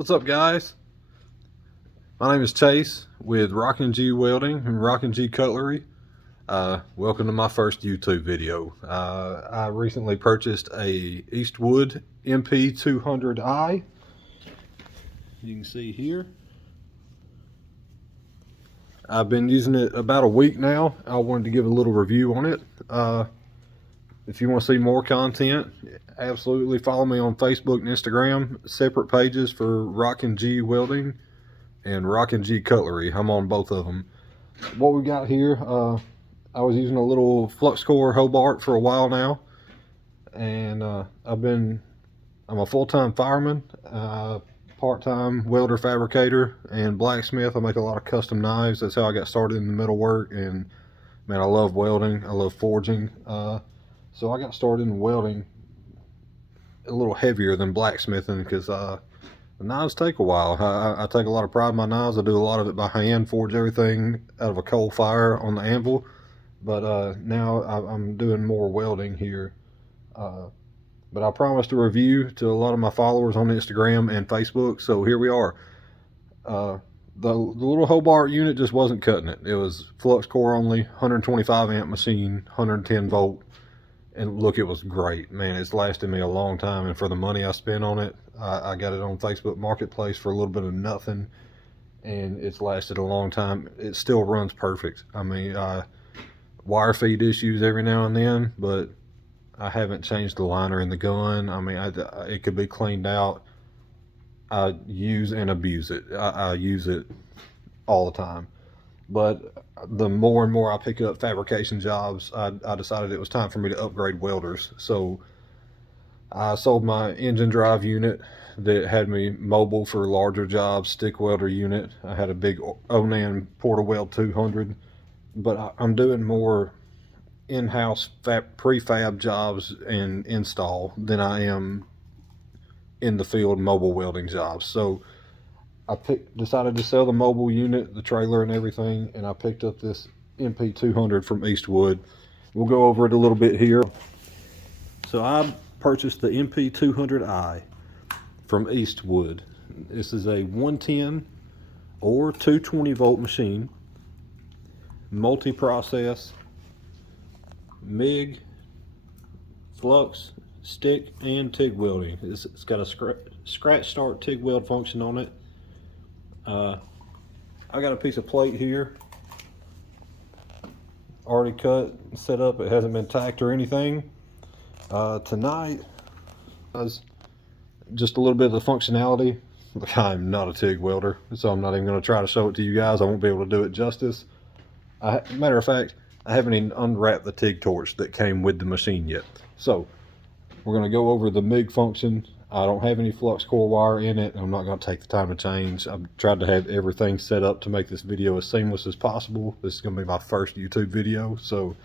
What's up, guys? My name is Chase with Rockin' G Welding and Rockin' G Cutlery. Welcome to my first YouTube video. I recently purchased a Eastwood mp200i. You can see here. I've been using it about a week now. I wanted to give a little review on it. If you want to see more content, absolutely follow me on Facebook and Instagram. Separate pages for Rockin' G Welding and Rockin' G Cutlery. I'm on both of them. What we got here, I was using a little flux core Hobart for a while now, and I'm a full-time fireman, part-time welder, fabricator, and blacksmith. I make a lot of custom knives. That's how I got started in the metal work, and man, I love welding. I love forging. So I got started in welding a little heavier than blacksmithing because the knives take a while. I take a lot of pride in my knives. I do a lot of it by hand, forge everything out of a coal fire on the anvil. But now I'm doing more welding here. But I promised a review to a lot of my followers on Instagram and Facebook, so here we are. The little Hobart unit just wasn't cutting it. It was flux core only, 125 amp machine, 110 volt. And look, it was great, man. It's lasted me a long time, and for the money I spent on it, I got it on Facebook Marketplace for a little bit of nothing, and it's lasted a long time. It still runs perfect. I mean, wire feed issues every now and then, but I haven't changed the liner in the gun. I mean, it could be cleaned out. I use and abuse it. I use it all the time. But the more and more I pick up fabrication jobs, I decided it was time for me to upgrade welders. So I sold my engine drive unit that had me mobile for larger jobs, stick welder unit. I had a big Onan Portaweld 200, but I'm doing more in-house prefab jobs and install than I am in the field mobile welding jobs. So I decided to sell the mobile unit, the trailer and everything, and I picked up this mp200 from Eastwood. We'll go over it a little bit here. So I purchased the mp200i from Eastwood. This is a 110 or 220 volt machine, multi-process, MIG, flux, stick, and TIG welding. It's got a scratch start TIG weld function on it. I got a piece of plate here already cut and set up. It hasn't been tacked or anything. Tonight just a little bit of the functionality. Look, I'm not a TIG welder, so I'm not even going to try to show it to you guys. I won't be able to do it justice. Matter of fact, I haven't even unwrapped the TIG torch that came with the machine yet. So we're going to go over the MIG function. I don't have any flux core wire in it. I'm not going to take the time to change. I've tried to have everything set up to make this video as seamless as possible. This is going to be my first YouTube video, so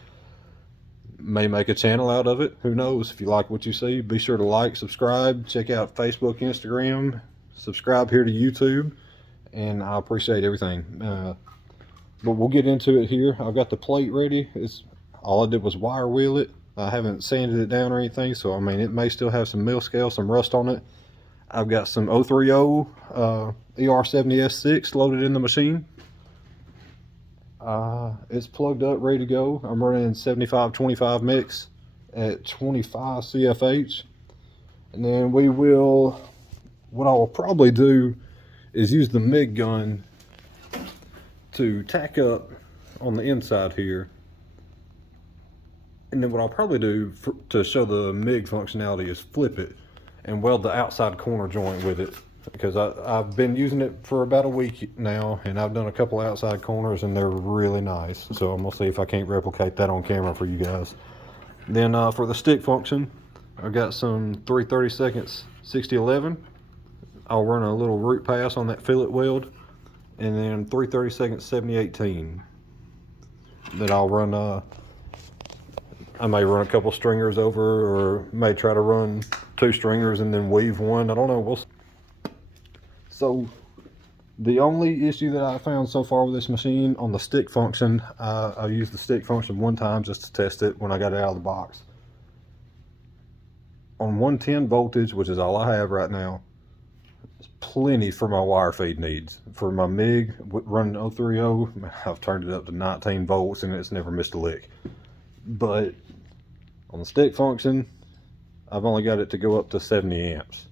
may make a channel out of it. Who knows? If you like what you see, be sure to like, subscribe, check out Facebook, Instagram, subscribe here to YouTube, and I appreciate everything. But we'll get into it here. I've got the plate ready. All I did was wire wheel it. I haven't sanded it down or anything, so I mean, it may still have some mill scale, some rust on it. I've got some 030 ER70S6 loaded in the machine. It's plugged up, ready to go. I'm running 75-25 mix at 25 CFH. And then what I will probably do is use the MIG gun to tack up on the inside here. And then what I'll probably do to show the MIG functionality is flip it and weld the outside corner joint with it, because I've been using it for about a week now, and I've done a couple outside corners and they're really nice. So I'm gonna see if I can't replicate that on camera for you guys. Then for the stick function, I've got some 3/32 6011. I'll run a little root pass on that fillet weld, and then 3/32 7018 that I'll run. I may run a couple stringers over, or may try to run 2 stringers and then weave one. I don't know. So the only issue that I found so far with this machine on the stick function, I used the stick function one time just to test it when I got it out of the box. On 110 voltage, which is all I have right now, plenty for my wire feed needs. For my MIG running 030, I've turned it up to 19 volts and it's never missed a lick. But on the stick function, I've only got it to go up to 70 amps.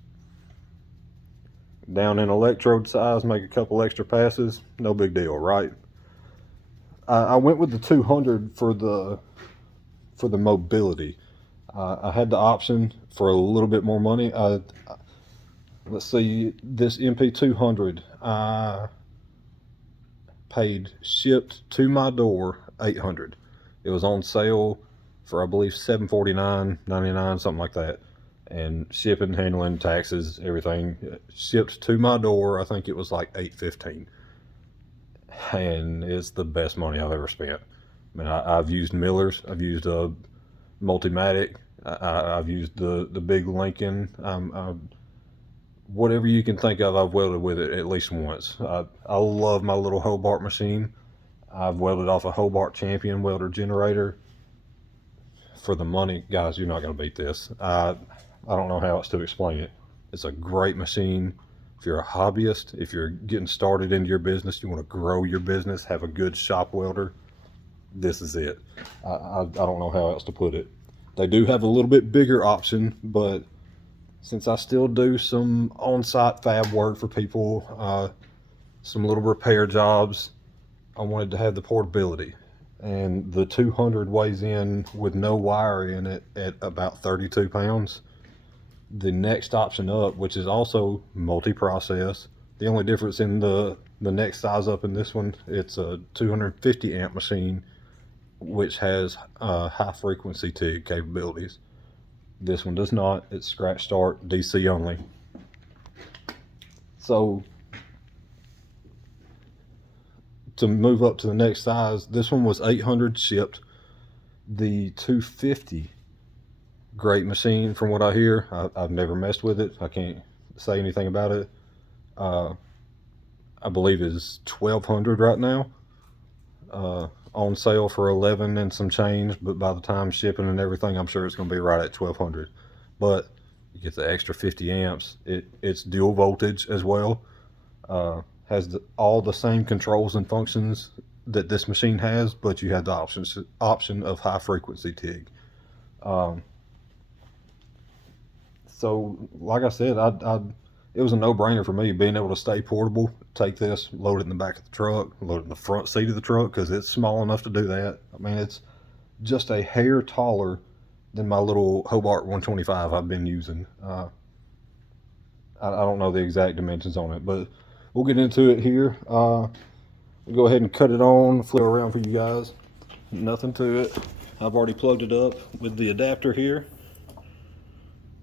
Down in electrode size, make a couple extra passes, no big deal, right? I went with the 200 for the mobility. I had the option for a little bit more money. Let's see, this mp200 I paid shipped to my door $800. It was on sale for, I believe, $749.99, something like that. And shipping, handling, taxes, everything shipped to my door, I think it was like $815. And it's the best money I've ever spent. I mean, I've used Millers, I've used a Multimatic, I've used the big Lincoln, whatever you can think of, I've welded with it at least once. I love my little Hobart machine. I've welded off a Hobart Champion welder generator. For the money, guys, you're not going to beat this. I don't know how else to explain it. It's a great machine. If you're a hobbyist, if you're getting started into your business, you want to grow your business, have a good shop welder, this is it. I don't know how else to put it. They do have a little bit bigger option, but since I still do some on-site fab work for people, some little repair jobs, I wanted to have the portability. And the 200 weighs in with no wire in it at about 32 pounds. The next option up, which is also multi-process, the only difference in the next size up in this one, it's a 250 amp machine, which has high frequency TIG capabilities. This one does not. It's scratch start, DC only. So to move up to the next size, this one was 800 shipped. The 250, great machine from what I hear. I've never messed with it. I can't say anything about it. I believe is 1200 right now. On sale for 11 and some change, but by the time shipping and everything, I'm sure it's going to be right at 1200. But you get the extra 50 amps. It's dual voltage as well. Has all the same controls and functions that this machine has, but you have the option of high frequency TIG. So like I said, it was a no-brainer for me being able to stay portable. Take this, load it in the back of the truck, load it in the front seat of the truck, because it's small enough to do that. I mean, it's just a hair taller than my little Hobart 125 I've been using. I don't know the exact dimensions on it, but we'll get into it here. We'll go ahead and cut it on, flip around for you guys. Nothing to it. I've already plugged it up with the adapter here.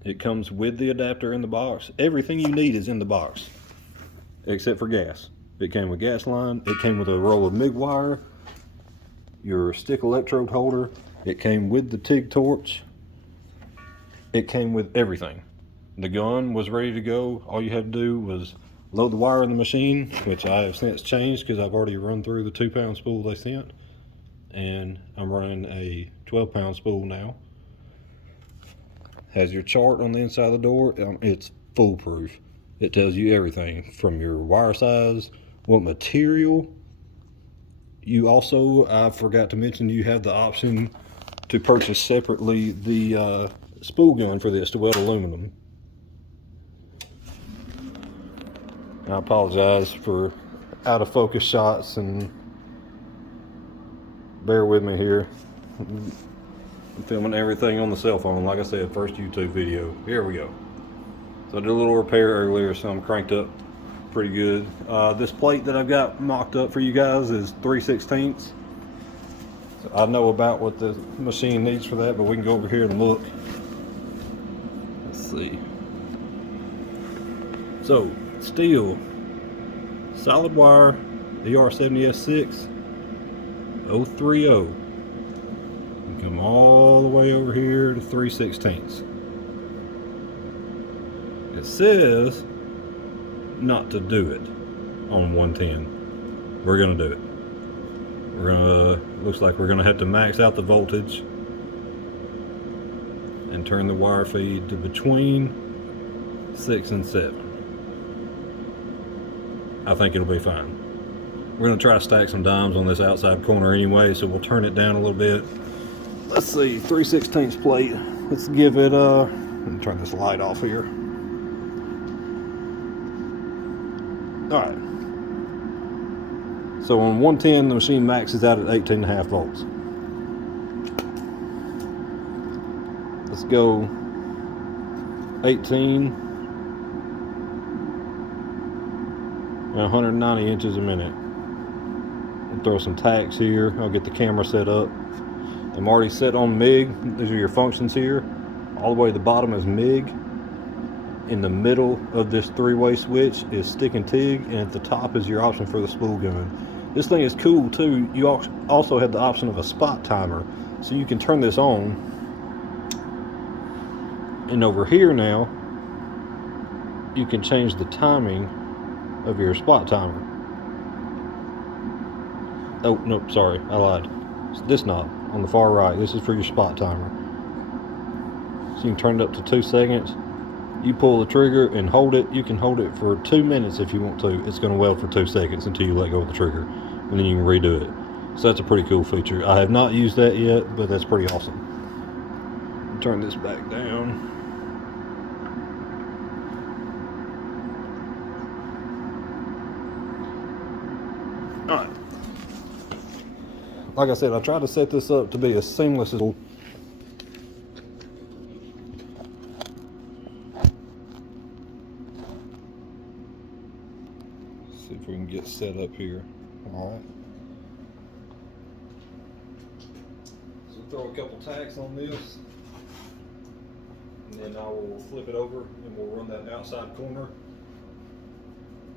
It comes with the adapter in the box. Everything you need is in the box, except for gas. It came with gas line. It came with a roll of MIG wire, your stick electrode holder. It came with the TIG torch. It came with everything. The gun was ready to go. All you had to do was load the wire in the machine, which I have since changed because I've already run through the 2-pound spool they sent. And I'm running a 12-pound spool now. Has your chart on the inside of the door. It's foolproof. It tells you everything from your wire size, what material. You also, I forgot to mention, you have the option to purchase separately the spool gun for this to weld aluminum. I apologize for out of focus shots, and bear with me here. I'm filming everything on the cell phone. Like I said, first YouTube video. Here we go. So I did a little repair earlier, so I'm cranked up pretty good. This plate that I've got mocked up for you guys is 3/16. So I know about what the machine needs for that, but we can go over here and look. Let's see. So, steel, solid wire, ER70S6, 030. Come all the way over here to 3/16. It says not to do it on 110. We're gonna do it. Looks like we're gonna have to max out the voltage and turn the wire feed to between 6 and 7. I think it'll be fine. We're gonna try to stack some dimes on this outside corner anyway, so we'll turn it down a little bit. Let's see, 3/16 plate. Let's give it let me turn this light off here. Alright. So on 110, the machine maxes out at 18.5 volts. Let's go 18 and 190 inches a minute. I'll throw some tacks here. I'll get the camera set up. I'm already set on MIG. These are your functions here. All the way to the bottom is MIG. In the middle of this three-way switch is stick and TIG, and at the top is your option for the spool gun. This thing is cool too. You also have the option of a spot timer, so you can turn this on. And over here now, you can change the timing of your spot timer. Oh, no, sorry, I lied. It's this knob on the far right. This is for your spot timer. So you can turn it up to 2 seconds. You pull the trigger and hold it. You can hold it for 2 minutes if you want to. It's going to weld for 2 seconds until you let go of the trigger, and then you can redo it. So that's a pretty cool feature. I have not used that yet, but that's pretty awesome. Turn this back down. Alright. Like I said, I tried to set this up to be as seamless as possible. See if we can get set up here. Alright. So throw a couple tacks on this, and then I will flip it over and we'll run that outside corner.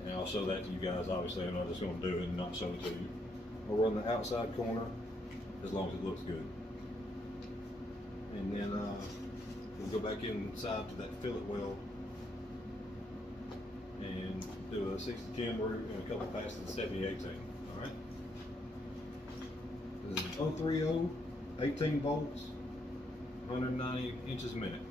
And I'll show that to you guys. Obviously, I'm not just going to do it and not show it to you. We'll run the outside corner as long as it looks good. And then we'll go back inside to that fillet weld and do a 60-10 root and a couple passes to 70-18. Alright? This is 030, 18 volts, 190 inches a minute.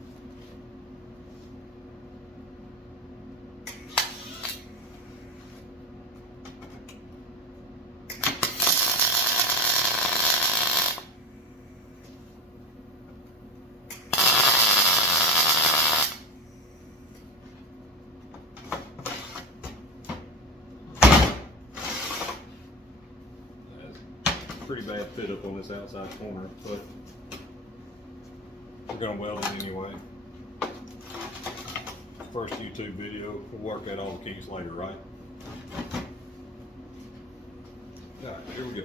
Pretty bad fit up on this outside corner, but we're going to weld it anyway. First YouTube video, we'll work out all the kinks later, right? Alright, here we go.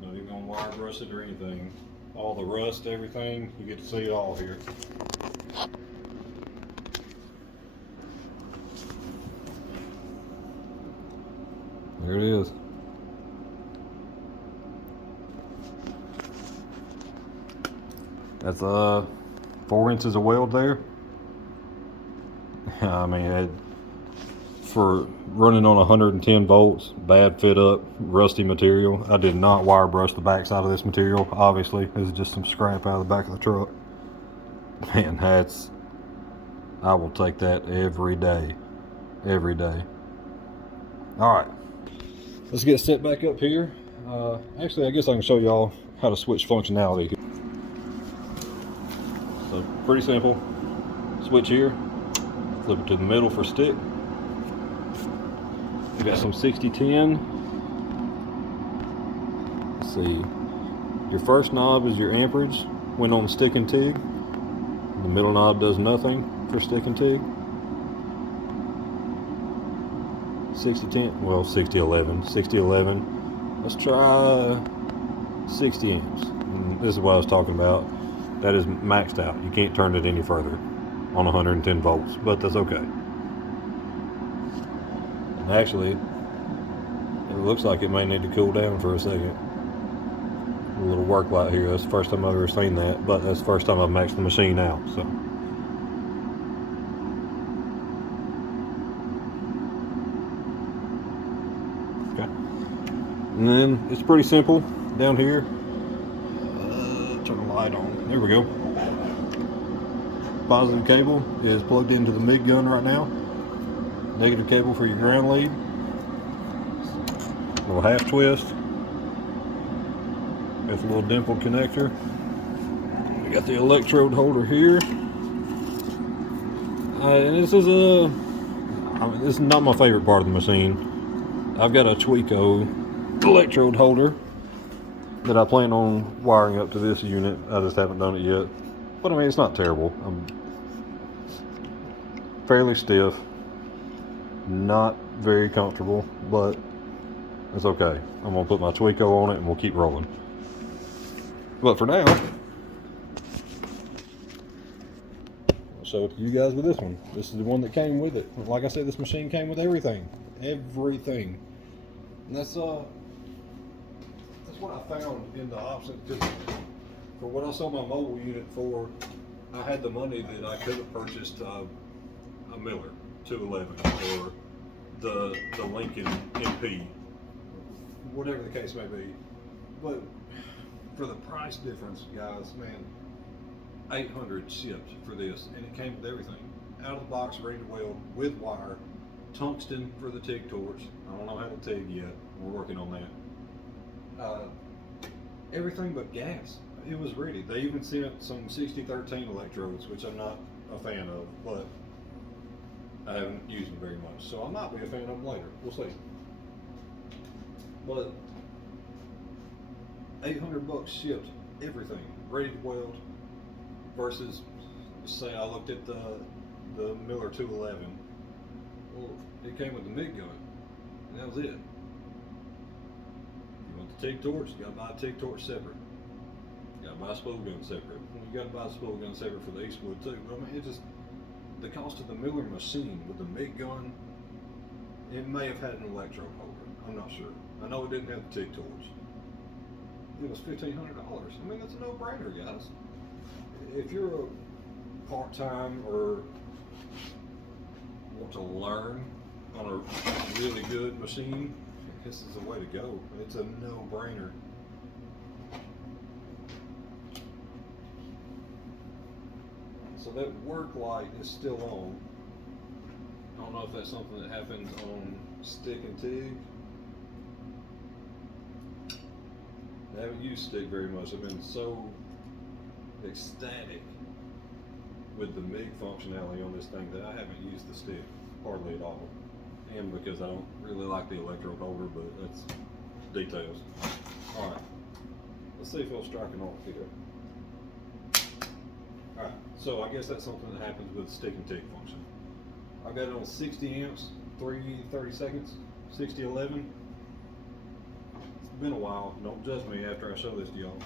Not even gonna wire brush it or anything. All the rust, everything, you get to see it all here. There it is. That's 4 inches of weld there. I mean, for running on 110 volts, bad fit up, rusty material. I did not wire brush the back side of this material. Obviously, this is just some scrap out of the back of the truck. Man, I will take that every day. Every day. Alright, let's get set back up here. Actually, I guess I can show y'all how to switch functionality. So, pretty simple. Switch here, flip it to the middle for stick. We got some 60-10. Let's see. Your first knob is your amperage when on stick and TIG. The middle knob does nothing for stick and TIG. 60-10, well 60-11. 60-11. Let's try 60 amps. And this is what I was talking about. That is maxed out. You can't turn it any further on 110 volts, but that's okay. And actually, it looks like it may need to cool down for a second. A little work light here. That's the first time I've ever seen that, but that's the first time I've maxed the machine out. So. Okay. And then it's pretty simple down here. Turn the light on. There we go. Positive cable is plugged into the MIG gun right now. Negative cable for your ground lead. Little half twist. Got the little dimple connector. We got the electrode holder here. And this is this is not my favorite part of the machine. I've got a Tweeko electrode holder that I plan on wiring up to this unit. I just haven't done it yet. But I mean, it's not terrible. I'm fairly stiff. Not very comfortable, but it's okay. I'm gonna put my Tweeko on it and we'll keep rolling. But for now, I'll show it to you guys with this one. This is the one that came with it. Like I said, this machine came with everything. Everything. And that's what I found in the option. Just for what I sold my mobile unit for, I had the money that I could have purchased a Miller 211 or the Lincoln MP, whatever the case may be. But for the price difference, guys, man, $800 shipped for this, and it came with everything. Out of the box, ready to weld, with wire, tungsten for the TIG torch. I don't know how to TIG yet. We're working on that. Everything but gas. It was ready. They even sent some 6013 electrodes, which I'm not a fan of, but I haven't used them very much. So I might be a fan of them later. We'll see. But $800 shipped, everything, ready to weld, versus, say I looked at the Miller 211. Well, it came with the MIG gun, and that was it. You want the TIG torch, you gotta buy a TIG torch separate. You gotta buy a spool gun separate. You gotta buy a spool gun separate for the Eastwood too. But I mean, it just, the cost of the Miller machine with the MIG gun, it may have had an electrode holder. I'm not sure. I know it didn't have the TIG torch. It was $1,500. I mean, that's a no-brainer, guys. If you're a part-time or want to learn on a really good machine, this is the way to go. It's a no-brainer. So that work light is still on. I don't know if that's something that happens on stick and TIG. I haven't used stick very much. I've been so ecstatic with the MIG functionality on this thing that I haven't used the stick hardly at all. And because I don't really like the electrode holder, but that's details. Alright, let's see if it'll strike an arc here. Alright, so I guess that's something that happens with the stick and TIG function. I've got it on 60 amps, 30 seconds, 6011. It's been a while. Don't judge me after I show this to y'all.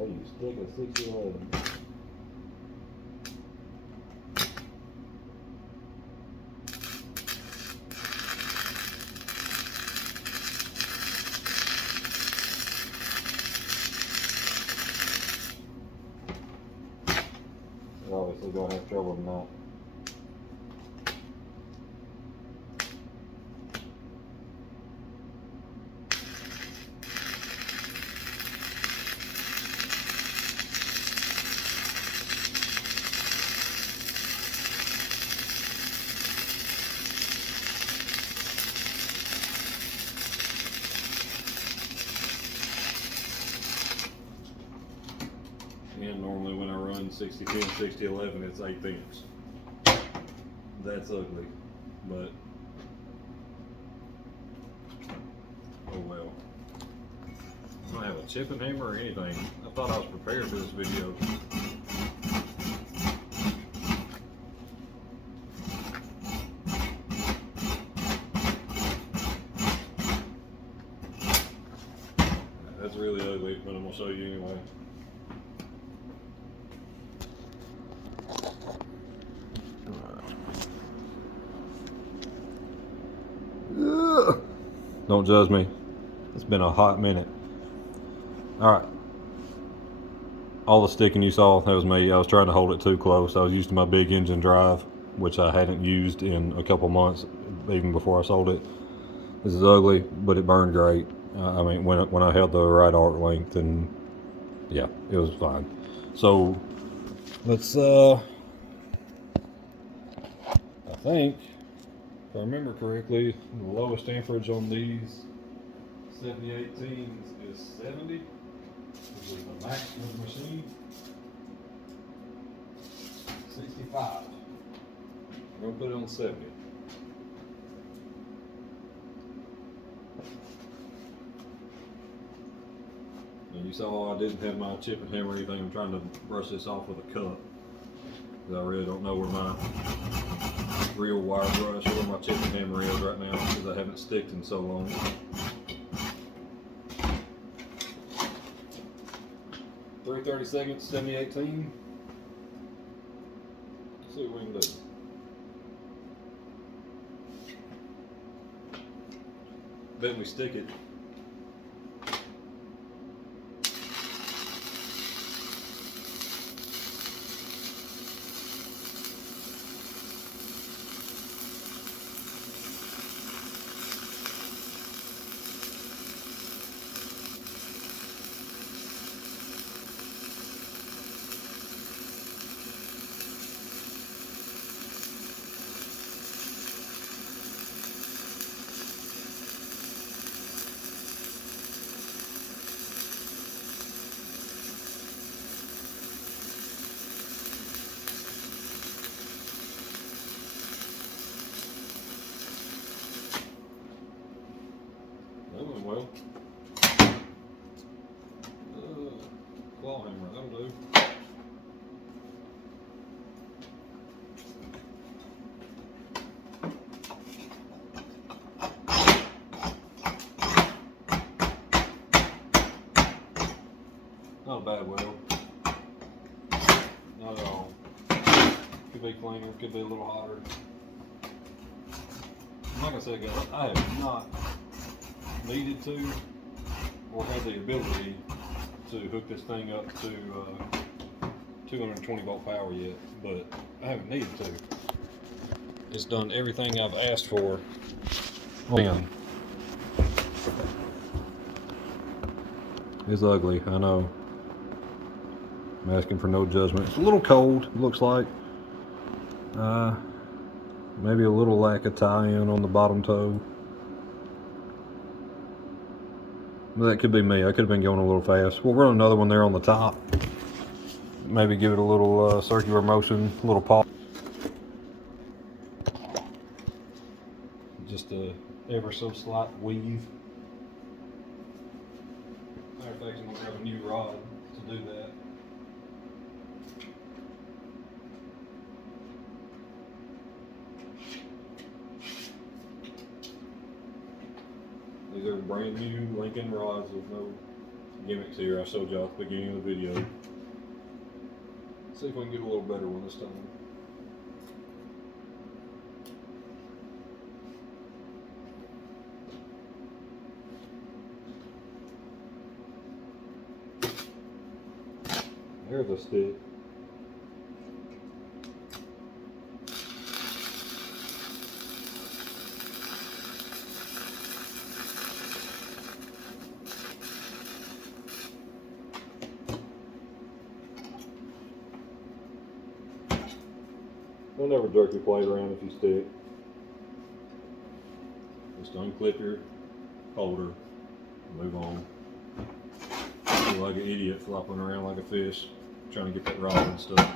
Oh, you stick a 6011. Obviously gonna have trouble with that. And normally when I run 6010, 6011, it's 8 amps. That's ugly, but oh well. I have a chipping hammer or anything. I thought I was prepared for this video. That's really ugly, but I'm going to show you anyway. Don't judge me. It's been a hot minute. Alright. All the sticking you saw, that was me. I was trying to hold it too close. I was using my big engine drive, which I hadn't used in a couple months, even before I sold it. This is ugly, but it burned great. I mean, when I held the right arc length, and yeah, it was fine. So, let's, I think, if I remember correctly, the lowest amperage on these 7018s is 70, which is the max of the machine. 65. We're gonna put it on 70. And you saw I didn't have my chipping hammer or anything. I'm trying to brush this off with a cup, because I really don't know where my real wire brush or where my chipping hammer is right now, because I haven't sticked in so long. 3/32, 7018. Let's see what we can do. Bet we stick it. Well, claw hammer, that'll do. Not a bad weld. Not at all. Could be cleaner, could be a little hotter. Like I said, guys, I have not needed to or had the ability to hook this thing up to 220 volt power yet, but I haven't needed to. It's done everything I've asked for. It's ugly, I know. I'm asking for no judgment. It's a little cold, it looks like. Maybe a little lack of tie-in on the bottom toe. That could be me. I could have been going a little fast. We'll run another one there on the top. Maybe give it a little circular motion, a little pop. Just a ever so slight weave. Matter of fact, I'm going to grab a new rod to do that. These are brand new Lincoln rods with no gimmicks here. I showed y'all at the beginning of the video. Let's see if we can get a little better one this time. There's a stick. Don't ever jerk your plate around if you stick. Just unclip your holder, move on. Feel like an idiot flopping around like a fish, trying to get that rod and stuff.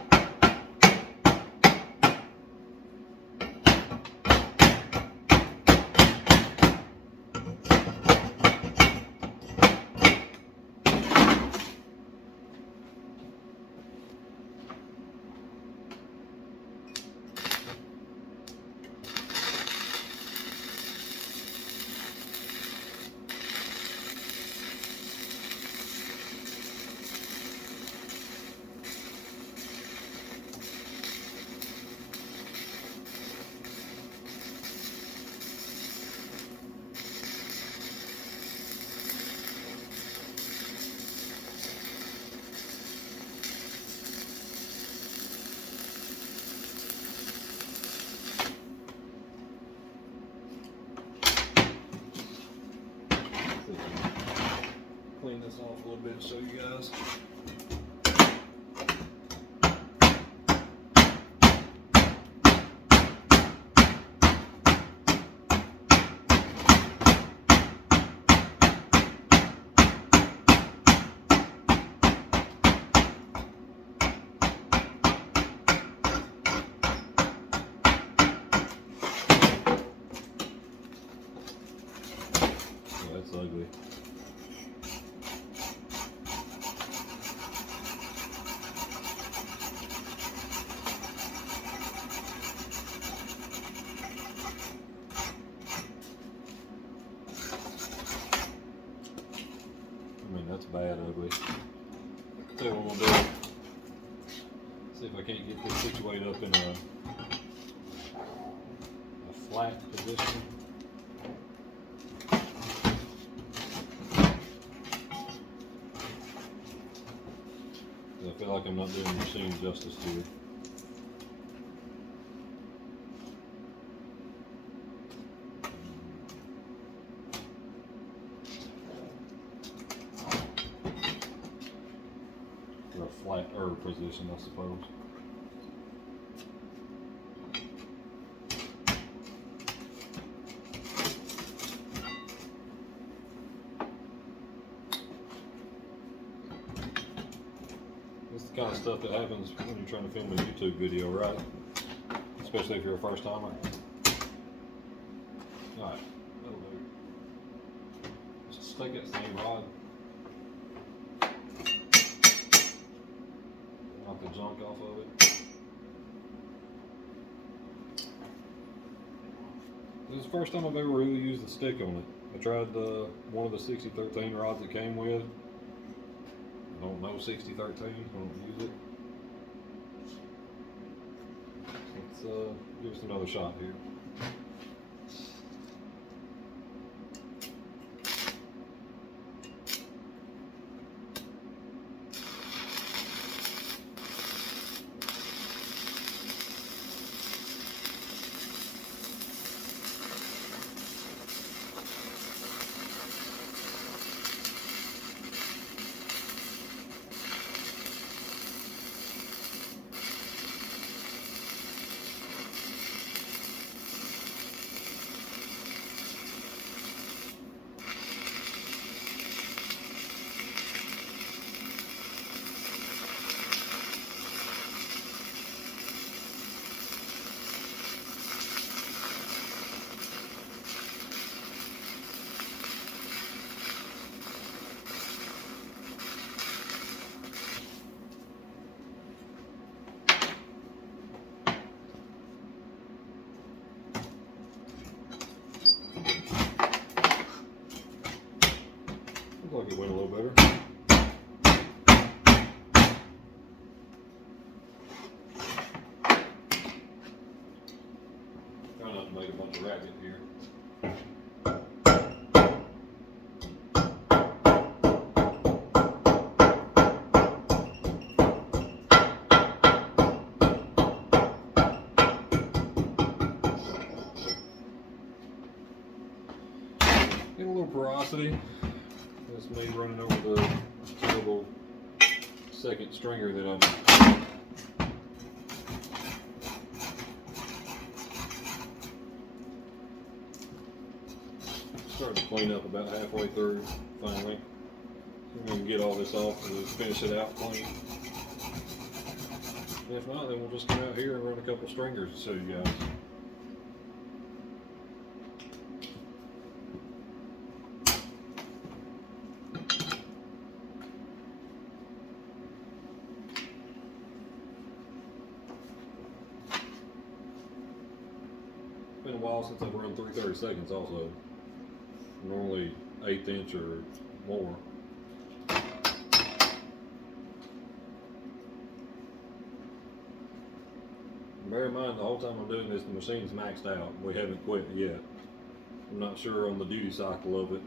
bad ugly. Tell you what I'm gonna do. See if I can't get this situated up in a flat position. I feel like I'm not doing the machine justice here. Or a flatter position, I suppose. This is the kind of stuff that happens when you're trying to film a YouTube video, right? Especially if you're a first timer. Alright, that'll do. Just take that same rod. Knock the junk off of it. This is the first time I've ever really used the stick on it. I tried one of the 6013 rods that came with. I don't know 6013, I don't use it. Let's give us another shot here. Looks like it went a little better. Try not to make a bunch of racket here. Get a little porosity. That's me running over the terrible second stringer that I'm. Starting to clean up about halfway through finally. I'm going to get all this off and finish it out clean. And if not, then we'll just come out here and run a couple stringers to show you guys. It's been a while since I've run 3/32 also. Normally 1/8 inch or more. Bear in mind, the whole time I'm doing this, the machine's maxed out. We haven't quit yet. I'm not sure on the duty cycle of it.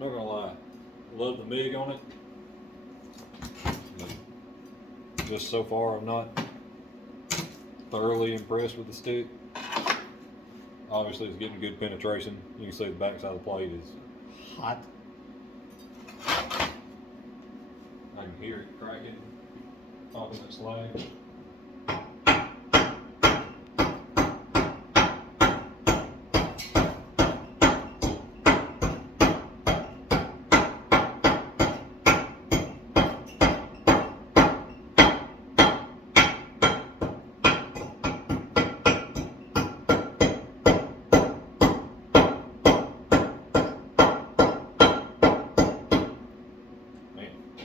Not gonna lie, love the MIG on it. But just so far, I'm not thoroughly impressed with the stick. I Obviously, it's getting good penetration. You can see the back side of the plate is hot. I can hear it cracking, popping that slag.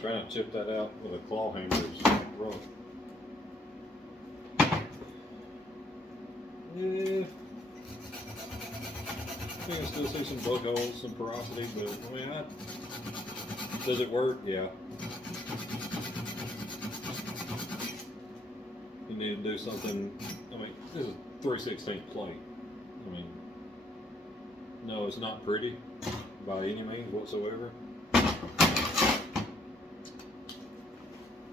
Trying to chip that out with a claw hammer is rough. Yeah, I think I still see some bug holes, some porosity, but I mean, does it work? Yeah. You need to do something. I mean, this is 3/16 plate. I mean, no, it's not pretty by any means whatsoever.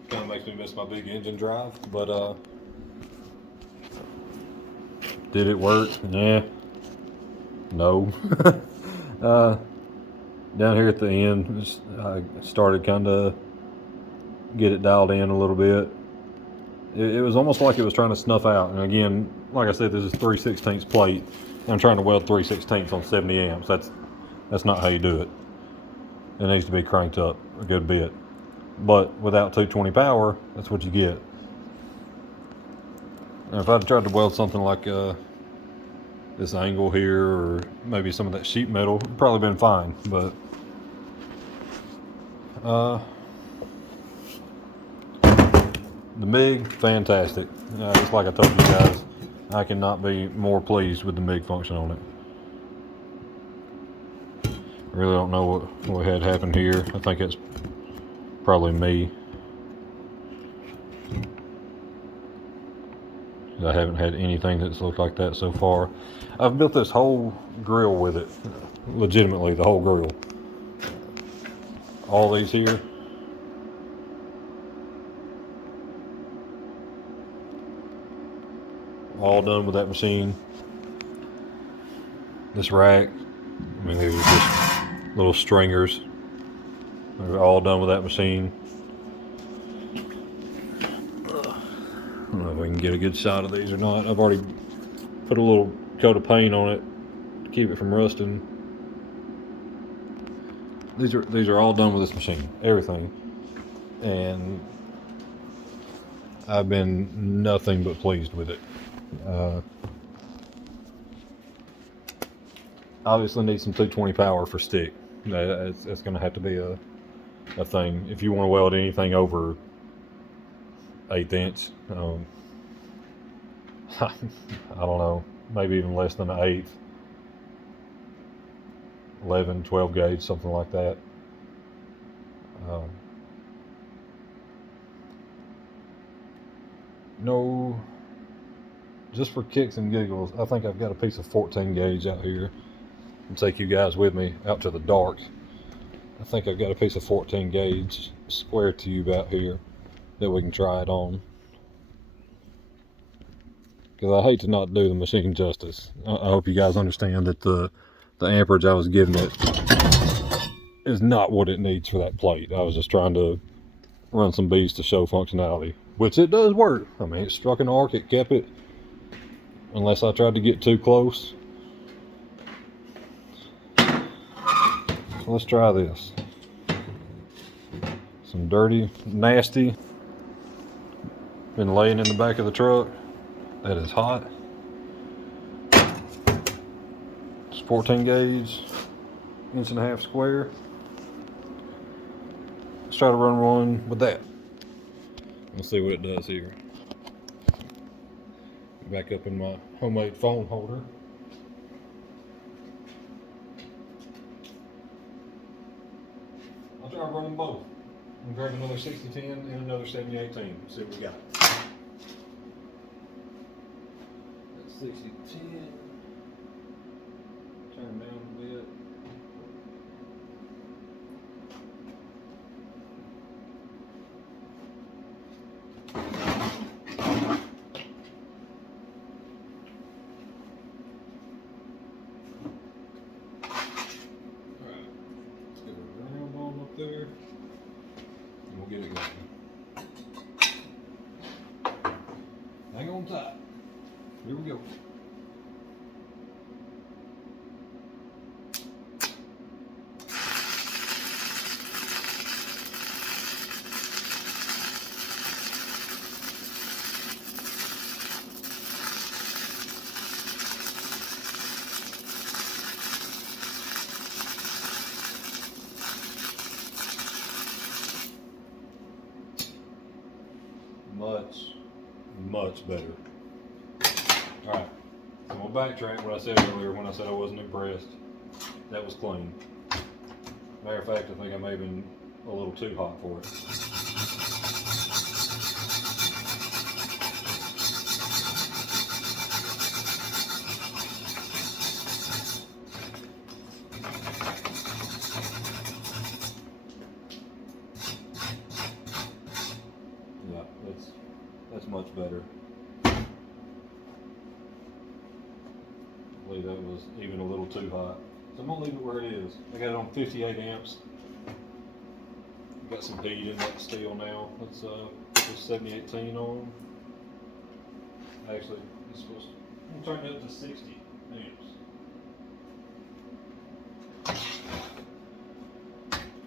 Kind of makes me miss my big engine drive, but did it work? Yeah. No. Down here at the end, I started kind of get it dialed in a little bit. It was almost like it was trying to snuff out. And again, like I said, this is 3/16 plate. I'm trying to weld 3/16 on 70 amps. That's not how you do it. It needs to be cranked up a good bit. But without 220 power, that's what you get. Now, if I'd tried to weld something like this angle here, or maybe some of that sheet metal, it'd probably been fine. But the MIG, fantastic. Just like I told you guys, I cannot be more pleased with the MIG function on it. I really don't know what had happened here. I think it's probably me. I haven't had anything that's looked like that so far. I've built this whole grill with it, legitimately the whole grill. All these here. All done with that machine. This rack, I mean, these are just little stringers. They're all done with that machine. I don't know if we can get a good shot of these or not. I've already put a little coat of paint on it to keep it from rusting. These are all done with this machine, everything, and I've been nothing but pleased with it. Obviously need some 220 power for stick. That's going to have to be a thing if you want to weld anything over 1/8 inch. I don't know, maybe even less than 1/8. 11, 12 gauge, something like that. No, just for kicks and giggles, I think I've got a piece of 14 gauge out here. I'll take you guys with me out to the dark. I think I've got a piece of 14 gauge square tube out here that we can try it on. Because I hate to not do the machine justice. I hope you guys understand that the amperage I was giving it is not what it needs for that plate. I was just trying to run some beads to show functionality, which it does work. I mean, it struck an arc, it kept it, unless I tried to get too close. So let's try this. Some dirty, nasty. Been laying in the back of the truck. That is hot. It's 14 gauge, 1.5 inch square. Let's try to run one with that. Let's see what it does here. Back up in my homemade phone holder. I'll try to run them both. I'm grab another 6010 and another 7018. See what we got. That's 6010. Turn down a bit. Hang on tight. Here we go. Much better. Alright, so I'm gonna backtrack what I said earlier when I said I wasn't impressed. That was clean. Matter of fact, I think I may have been a little too hot for it. Yeah, that's much better. I believe that was even a little too hot. So I'm gonna leave it where it is. I got it on 58 amps. Got some heat in that steel now. Let's put 7018 on. Actually, it's supposed to turn it up to 60 amps.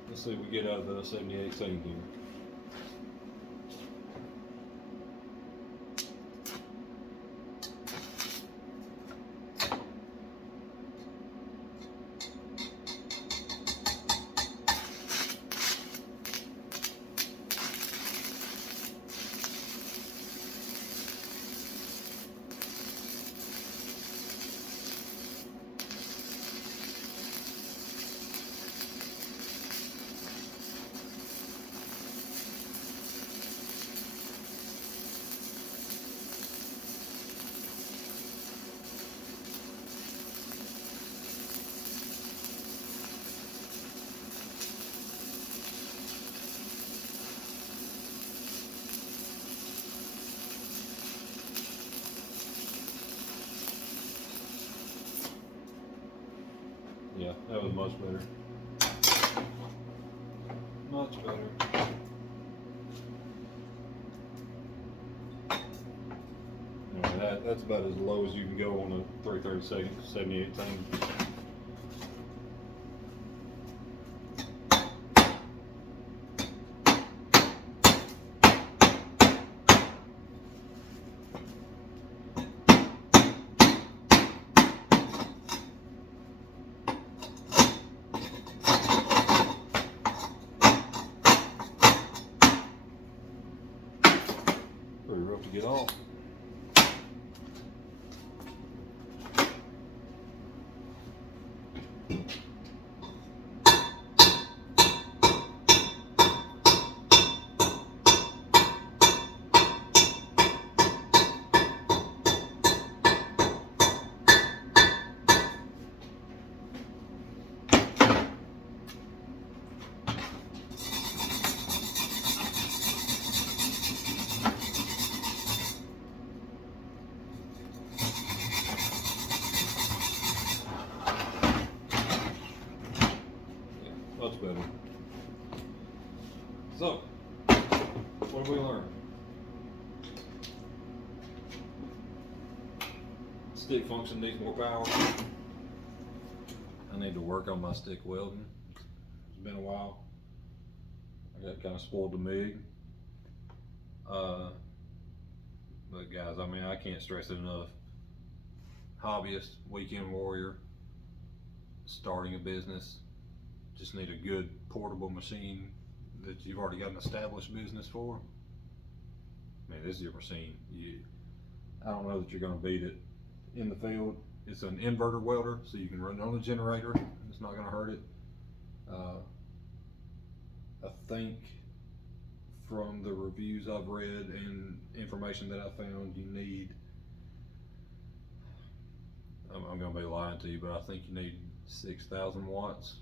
Let's see what we get out of the 7018 here. Yeah, that was much better. Much better. Anyway, that's about as low as you can go on a 332nd 7018. Pretty rough to get off. Much better. So, what have we learned? Stick function needs more power. I need to work on my stick welding. It's been a while. I got kind of spoiled the MIG. But guys, I mean, I can't stress it enough. Hobbyist, weekend warrior, starting a business. Just need a good portable machine that you've already got an established business for. I mean, this is your machine. I don't know that you're going to beat it in the field. It's an inverter welder, so you can run it on a generator. It's not going to hurt it. I think from the reviews I've read and information that I found, you need, I'm going to be lying to you, but I think you need 6,000 watts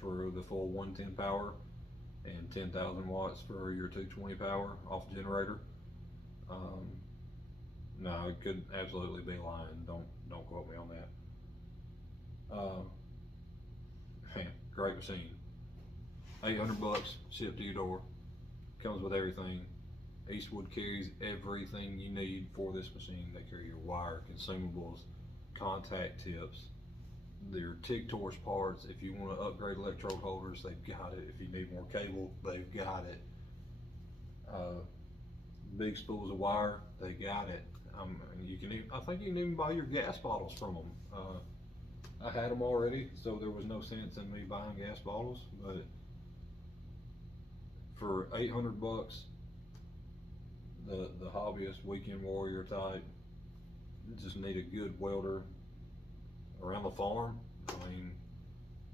for the full 110 power and 10,000 watts for your 220 power off generator. No, it could absolutely be lying. Don't quote me on that. Man, great machine. $800 shipped to your door. Comes with everything. Eastwood carries everything you need for this machine. They carry your wire, consumables, contact tips, their TIG torch parts. If you want to upgrade electrode holders, they've got it. If you need more cable, they've got it. Big spools of wire, they got it. You can even, I think you can even buy your gas bottles from them. I had them already, so there was no sense in me buying gas bottles, but for 800 bucks, the hobbyist weekend warrior type, just need a good welder around the farm. I mean,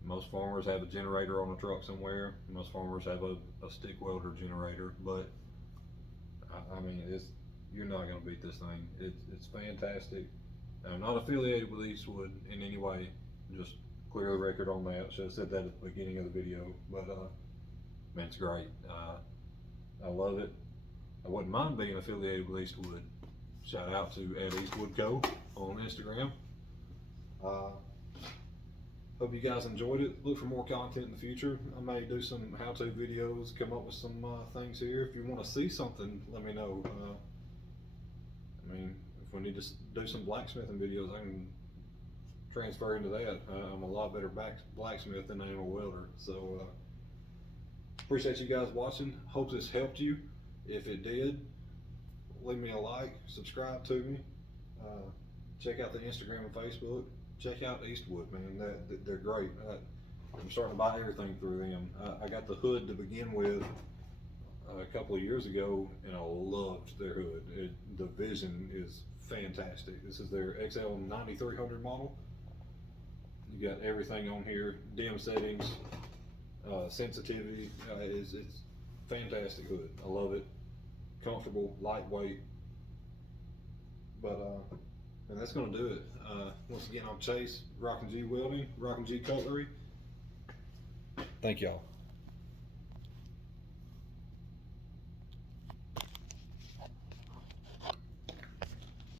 most farmers have a generator on a truck somewhere. Most farmers have a stick welder generator, but I mean, you're not gonna beat this thing. It's fantastic. I'm not affiliated with Eastwood in any way. Just clear the record on that. Should have said that at the beginning of the video, but man, it's great. I love it. I wouldn't mind being affiliated with Eastwood. Shout out to @EastwoodCo on Instagram. Hope you guys enjoyed it. Look for more content in the future. I may do some how-to videos, come up with some things here. If you want to see something, let me know. I mean, if we need to do some blacksmithing videos, I can transfer into that. I'm a lot better blacksmith than I am a welder. So appreciate you guys watching. Hope this helped you. If it did, leave me a like, subscribe to me. Check out the Instagram and Facebook. Check out Eastwood, man. They're great. I'm starting to buy everything through them. I got the hood to begin with a couple of years ago, and I loved their hood. The vision is fantastic. This is their XL 9300 model. You got everything on here, dim settings, sensitivity. It's fantastic hood. I love it. Comfortable, lightweight. But and that's gonna do it. Once again, I'm Chase, Rockin' G Welding, Rockin' G Cutlery. Thank y'all.